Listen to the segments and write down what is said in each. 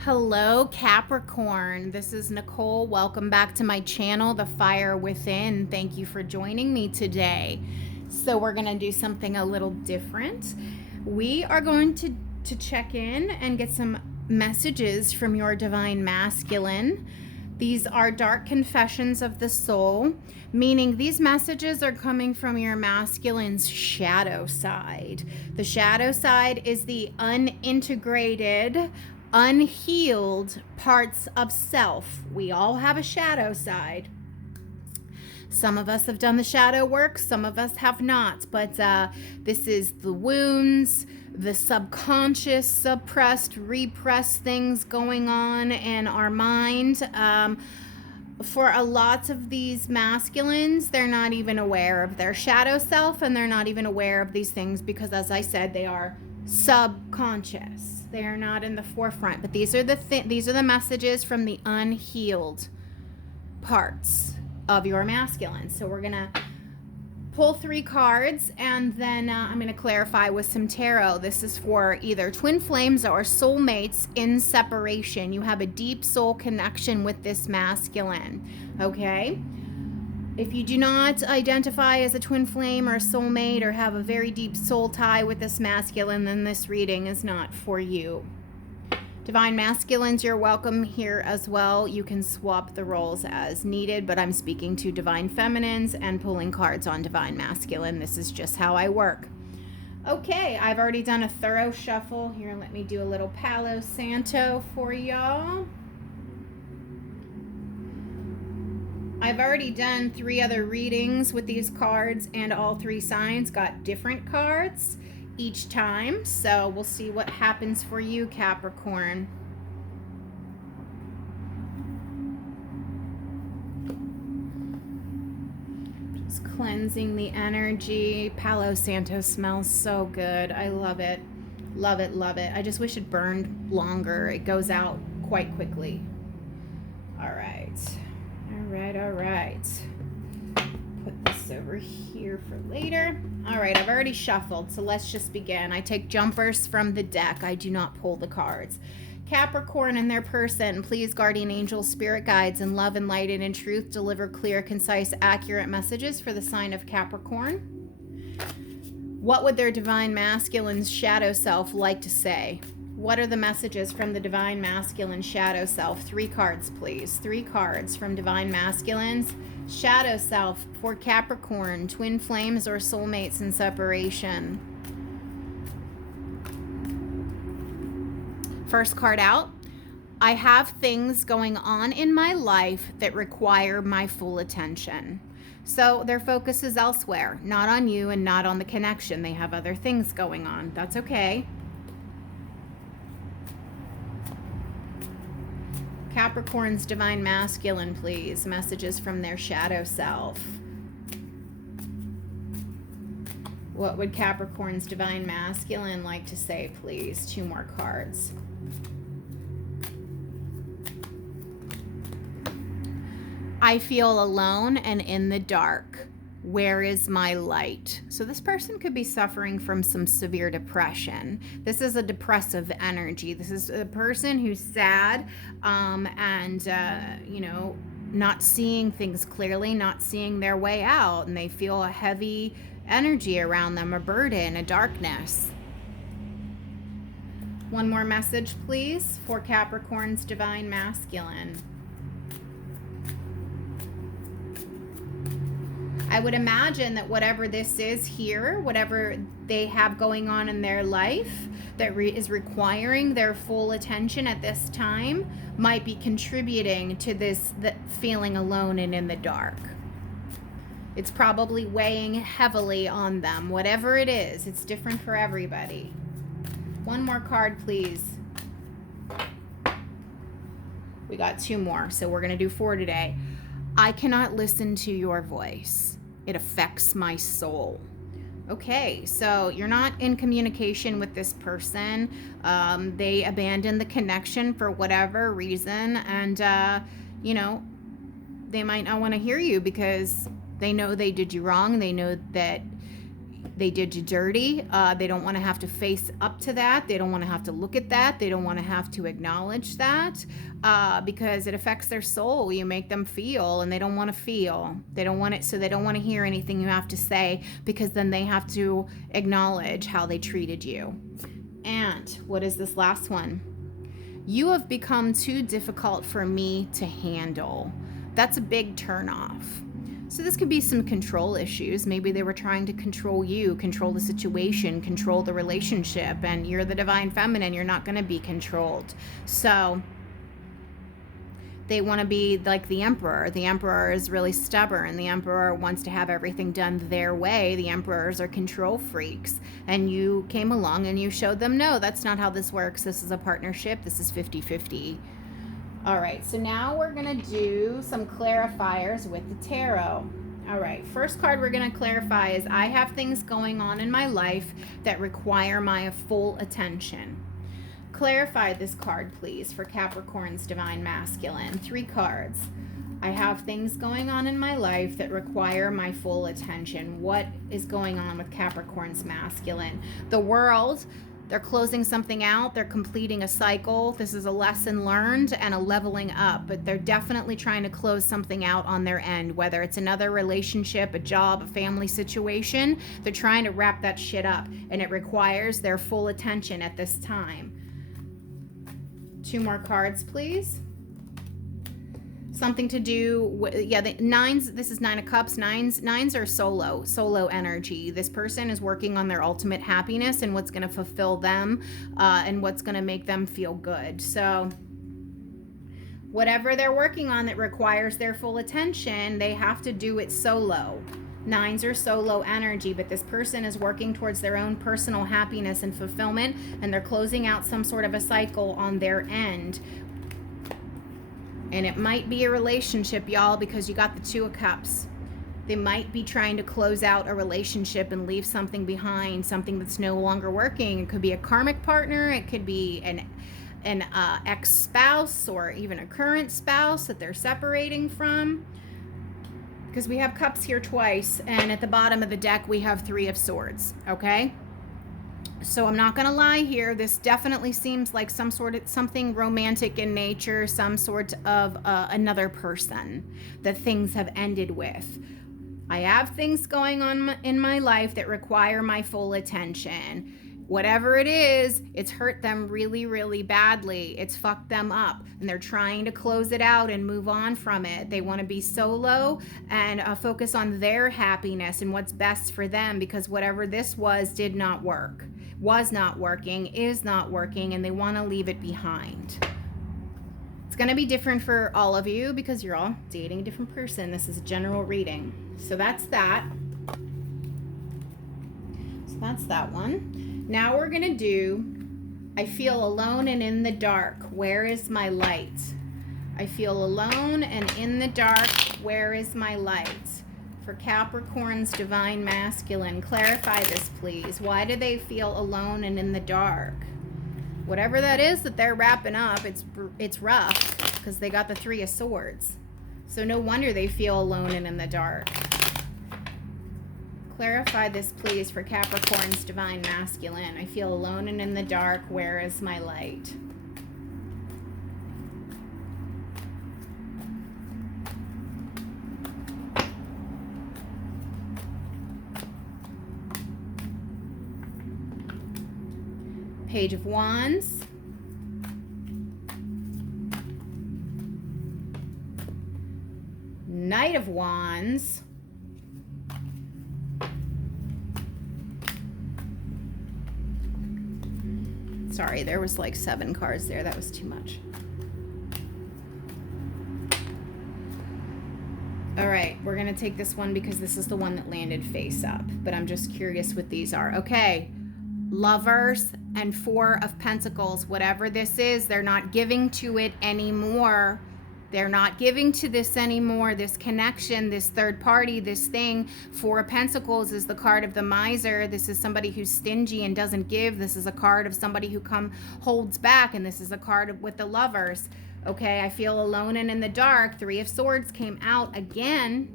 Hello, Capricorn. This is Nicole. Welcome back to my channel, The Fire Within. Thank you for joining me today. So we're going to do something a little different. We are going to check in and get some messages from your divine masculine. These are dark confessions of the soul, meaning these messages are coming from your masculine's shadow side. The shadow side is the unintegrated, unhealed parts of self. We all have a shadow side. Some of us have done the shadow work, some of us have not, but this is the wounds, the subconscious, suppressed, repressed things going on in our mind. For a lot of these masculines, they're not even aware of their shadow self, and they're not even aware of these things because, as I said, they are subconscious. They are not in the forefront, but these are the messages from the unhealed parts of your masculine. So we're gonna pull 3 cards, and then I'm going to clarify with some tarot. This is for either twin flames or soulmates in separation. You have a deep soul connection with this masculine, okay? If you do not identify as a twin flame or a soulmate or have a very deep soul tie with this masculine, then this reading is not for you. Divine masculines, you're welcome here as well. You can swap the roles as needed, but I'm speaking to divine feminines and pulling cards on divine masculine. This is just how I work. Okay, I've already done a thorough shuffle. Here, let me do a little Palo Santo for y'all. I've already done 3 other readings with these cards, and all 3 signs got different cards each time. So we'll see what happens for you, Capricorn. Just cleansing the energy. Palo Santo smells so good. I love it. Love it, love it. I just wish it burned longer. It goes out quite quickly. All right. All right. Put this over here for later. All right, I've already shuffled, so let's just begin. I take jumpers from the deck. I do not pull the cards. Capricorn and their person, please, guardian angels, spirit guides, in love and light and in truth, deliver clear, concise, accurate messages for the sign of Capricorn. What would their divine masculine's shadow self like to say? What are the messages from the divine masculine shadow self? 3 cards, please. 3 cards from divine masculines shadow self for Capricorn, twin flames or soulmates in separation. First card out. I have things going on in my life that require my full attention. So their focus is elsewhere, not on you and not on the connection. They have other things going on. That's okay. Capricorn's divine masculine, please. Messages from their shadow self. What would Capricorn's divine masculine like to say, please? 2 more cards. I feel alone and in the dark. Where is my light? So this person could be suffering from some severe depression. This is a depressive energy. This is a person who's sad and not seeing things clearly, not seeing their way out, and they feel a heavy energy around them, a burden, a darkness. One more message, please, for Capricorn's divine masculine. I would imagine that whatever this is here, whatever they have going on in their life that is requiring their full attention at this time, might be contributing to this feeling alone and in the dark. It's probably weighing heavily on them. Whatever it is, it's different for everybody. One more card, please. We got 2 more, so we're going to do 4 today. I cannot listen to your voice. It affects my soul. Okay, so you're not in communication with this person. They abandoned the connection for whatever reason, and they might not want to hear you because they know they did you wrong. They know that They did you dirty. They don't want to have to face up to that. They don't want to have to look at that. They don't want to have to acknowledge that because it affects their soul. You make them feel, and they don't want to feel. They don't want it, so they don't want to hear anything you have to say, because then they have to acknowledge how they treated you. And what is this last one? You have become too difficult for me to handle. That's a big turnoff. So this could be some control issues. Maybe they were trying to control you, control the situation, control the relationship, and you're the divine feminine. You're not going to be controlled. So they want to be like the emperor. The emperor is really stubborn. The emperor wants to have everything done their way. The emperors are control freaks. And you came along and you showed them, no, that's not how this works. This is a partnership. This is 50-50. All right, so now we're going to do some clarifiers with the tarot. All right, first card we're going to clarify is I have things going on in my life that require my full attention. Clarify this card, please, for Capricorn's Divine Masculine. 3 cards. I have things going on in my life that require my full attention. What is going on with Capricorn's Masculine? The World. They're closing something out. They're completing a cycle. This is a lesson learned and a leveling up, but they're definitely trying to close something out on their end, whether it's another relationship, a job, a family situation. They're trying to wrap that shit up, and it requires their full attention at this time. 2 more cards, please. Something to do with, yeah, the 9s, this is 9 of Cups. Nines are solo energy. This person is working on their ultimate happiness and what's going to fulfill them and what's going to make them feel good. So whatever they're working on that requires their full attention, they have to do it solo. 9s are solo energy, but this person is working towards their own personal happiness and fulfillment, and they're closing out some sort of a cycle on their end. And it might be a relationship, y'all, because you got the 2 of Cups. They might be trying to close out a relationship and leave something behind, something that's no longer working. It could be a karmic partner. It could be an ex-spouse or even a current spouse that they're separating from. Because we have Cups here twice, and at the bottom of the deck we have 3 of Swords, okay? So I'm not going to lie here. This definitely seems like something romantic in nature, some sort of another person that things have ended with. I have things going on in my life that require my full attention. Whatever it is, it's hurt them really, really badly. It's fucked them up, and they're trying to close it out and move on from it. They want to be solo and focus on their happiness and what's best for them, because whatever this was not working, is not working, and they want to leave it behind. It's going to be different for all of you because you're all dating a different person. This is a general reading. So that's that. So that's that one. Now we're going to do, I feel alone and in the dark. Where is my light? I feel alone and in the dark. Where is my light? For Capricorn's Divine Masculine, clarify this, please. Why do they feel alone and in the dark? Whatever that is that they're wrapping up, it's rough because they got the 3 of Swords. So no wonder they feel alone and in the dark. Clarify this, please, for Capricorn's Divine Masculine. I feel alone and in the dark. Where is my light? Page of Wands. Knight of Wands. Sorry, there was like 7 cards there. That was too much. All right, we're going to take this one because this is the one that landed face up. But I'm just curious what these are. Okay, Lovers and 4 of Pentacles. Whatever this is, they're not giving to it anymore. They're not giving to this anymore. This connection, this third party, this thing. 4 of Pentacles is the card of the miser. This is somebody who's stingy and doesn't give. This is a card of somebody who holds back. And this is a card with the Lovers. Okay, I feel alone and in the dark. 3 of Swords came out again.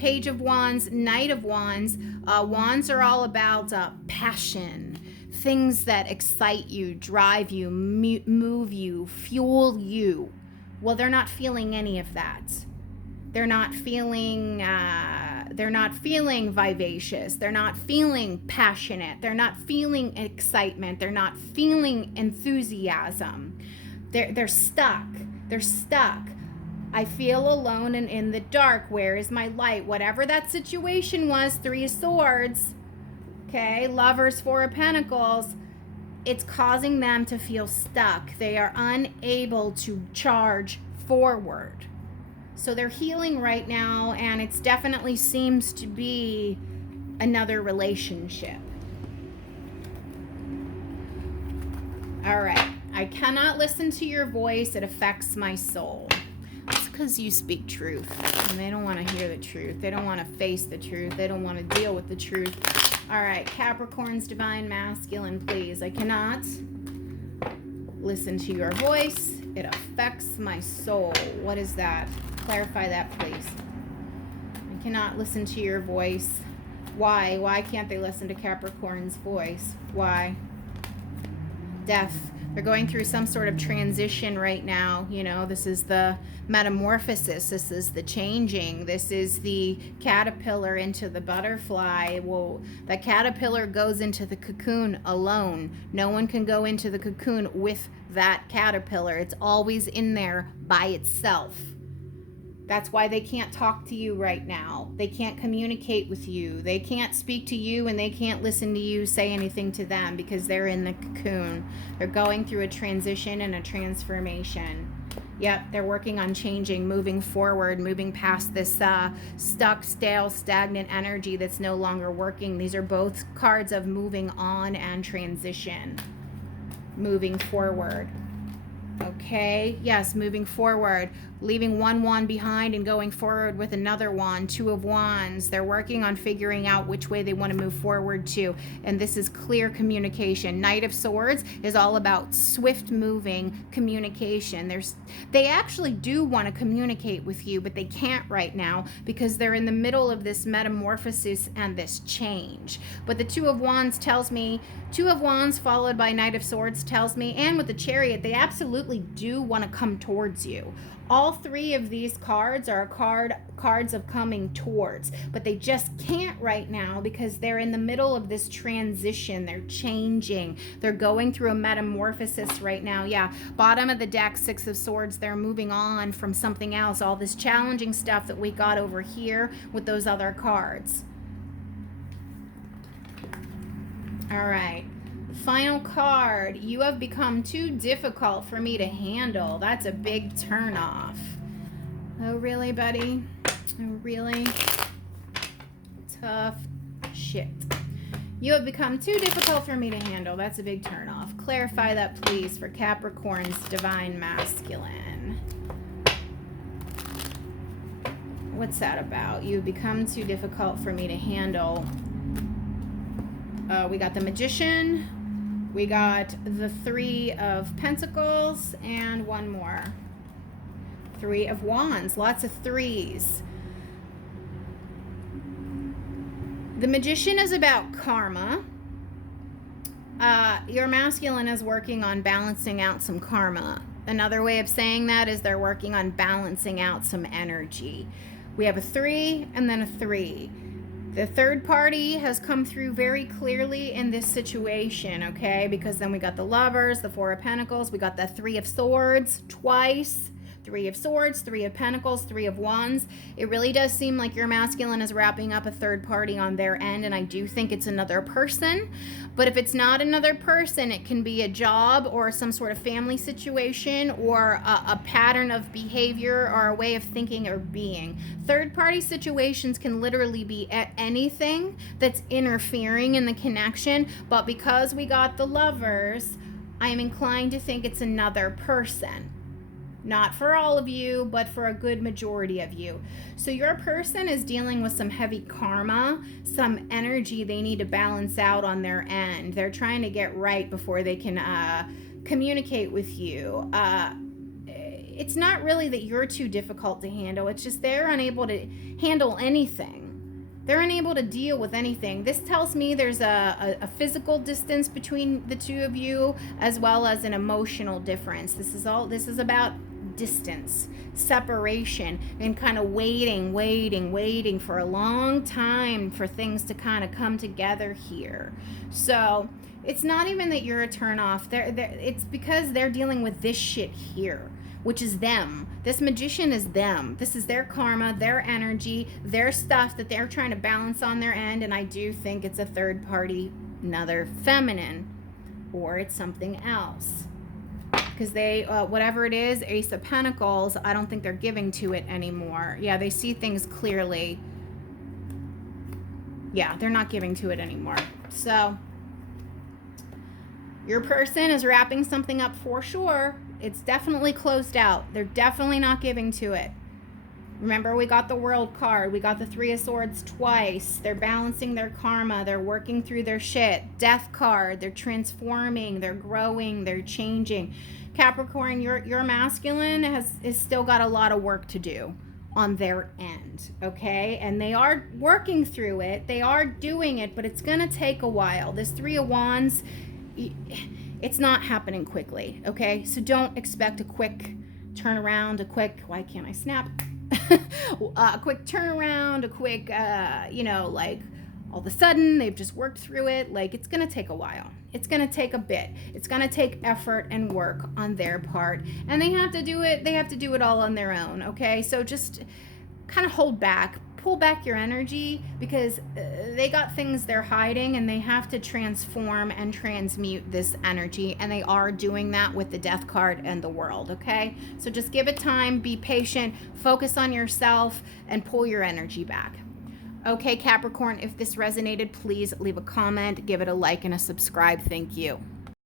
Page of Wands, Knight of Wands. Wands are all about passion, things that excite you, drive you, move you, fuel you. Well, they're not feeling any of that. They're not feeling vivacious. They're not feeling passionate. They're not feeling excitement. They're not feeling enthusiasm. They're stuck. They're stuck. I feel alone and in the dark. Where is my light? Whatever that situation was, Three of Swords, okay, Lovers, Four of Pentacles, it's causing them to feel stuck. They are unable to charge forward. So they're healing right now, and it definitely seems to be another relationship. All right. I cannot listen to your voice. It affects my soul. It's because you speak truth, and they don't want to hear the truth. They don't want to face the truth. They don't want to deal with the truth. All right, Capricorn's Divine Masculine, please. I cannot listen to your voice. It affects my soul. What is that? Clarify that, please. I cannot listen to your voice. Why? Why can't they listen to Capricorn's voice? Why? Death. They're going through some sort of transition right now. You know, this is the metamorphosis. This is the changing. This is the caterpillar into the butterfly. Well, the caterpillar goes into the cocoon alone. No one can go into the cocoon with that caterpillar. It's always in there by itself. That's why they can't talk to you right now. They can't communicate with you. They can't speak to you, and they can't listen to you say anything to them because they're in the cocoon. They're going through a transition and a transformation. Yep, they're working on changing, moving forward, moving past this stuck, stale, stagnant energy that's no longer working. These are both cards of moving on and transition. Moving forward. Okay, yes, moving forward, leaving one wand behind and going forward with another wand. Two of Wands. They're working on figuring out which way they want to move forward to, and this is clear communication. Knight of Swords is all about swift moving communication. They actually do want to communicate with you, but they can't right now because they're in the middle of this metamorphosis and this change. But the Two of Wands tells me, Two of Wands followed by Knight of Swords tells me, and with the Chariot, they absolutely do want to come towards you. All three of these cards are cards of coming towards, but they just can't right now because they're in the middle of this transition. They're changing. They're going through a metamorphosis right now. Yeah, bottom of the deck, Six of Swords. They're moving on from something else. All this challenging stuff that we got over here with those other cards. All right. Final card. You have become too difficult for me to handle. That's a big turnoff. Oh, really, buddy? Oh, really? Tough shit. You have become too difficult for me to handle. That's a big turnoff. Clarify that, please, for Capricorn's Divine Masculine. What's that about? You have become too difficult for me to handle. We got the Magician. We got the Three of Pentacles and one more. Three of Wands. Lots of threes. The Magician is about karma. Your masculine is working on balancing out some karma. Another way of saying that is they're working on balancing out some energy. We have a 3 and then a 3. The third party has come through very clearly in this situation, okay? Because then we got the Lovers, the Four of Pentacles, we got the Three of Swords twice. Three of Swords, Three of Pentacles, Three of Wands. It really does seem like your masculine is wrapping up a third party on their end, and I do think it's another person. But if it's not another person, it can be a job or some sort of family situation or a pattern of behavior or a way of thinking or being. Third party situations can literally be anything that's interfering in the connection, but because we got the Lovers, I am inclined to think it's another person. Not for all of you, but for a good majority of you. So your person is dealing with some heavy karma, some energy they need to balance out on their end. They're trying to get right before they can communicate with you. it's not really that you're too difficult to handle. It's just they're unable to handle anything. They're unable to deal with anything. This tells me there's a physical distance between the two of you, as well as an emotional difference. This is about distance, separation, and kind of waiting for a long time for things to kind of come together here. So it's not even that you're a turnoff. It's because they're dealing with this shit here, which is them. This magician is them. This is their karma, their energy, their stuff that they're trying to balance on their end. And I do think it's a third party, another feminine, or it's something else. Because they, whatever it is, Ace of Pentacles, I don't think they're giving to it anymore. Yeah, they see things clearly. Yeah, they're not giving to it anymore. So your person is wrapping something up for sure. It's definitely closed out. They're definitely not giving to it. Remember, we got the World card. We got the Three of Swords twice. They're balancing their karma. They're working through their shit. Death card. They're transforming. They're growing. They're changing. Capricorn, your masculine is still got a lot of work to do on their end, okay? And they are working through it. They are doing it, but it's going to take a while. This Three of Wands, it's not happening quickly, okay? So don't expect a quick turnaround, why can't I snap? A quick turnaround, a quick, like all of a sudden they've just worked through it. Like, it's going to take a while. It's going to take a bit. It's going to take effort and work on their part. And they have to do it. They have to do it all on their own, okay? So just kind of hold back. Pull back your energy, because they got things they're hiding, and they have to transform and transmute this energy, and they are doing that with the Death card and the World, okay? So just give it time, be patient, focus on yourself, and pull your energy back. Okay, Capricorn, if this resonated, please leave a comment, give it a like, and a subscribe. Thank you.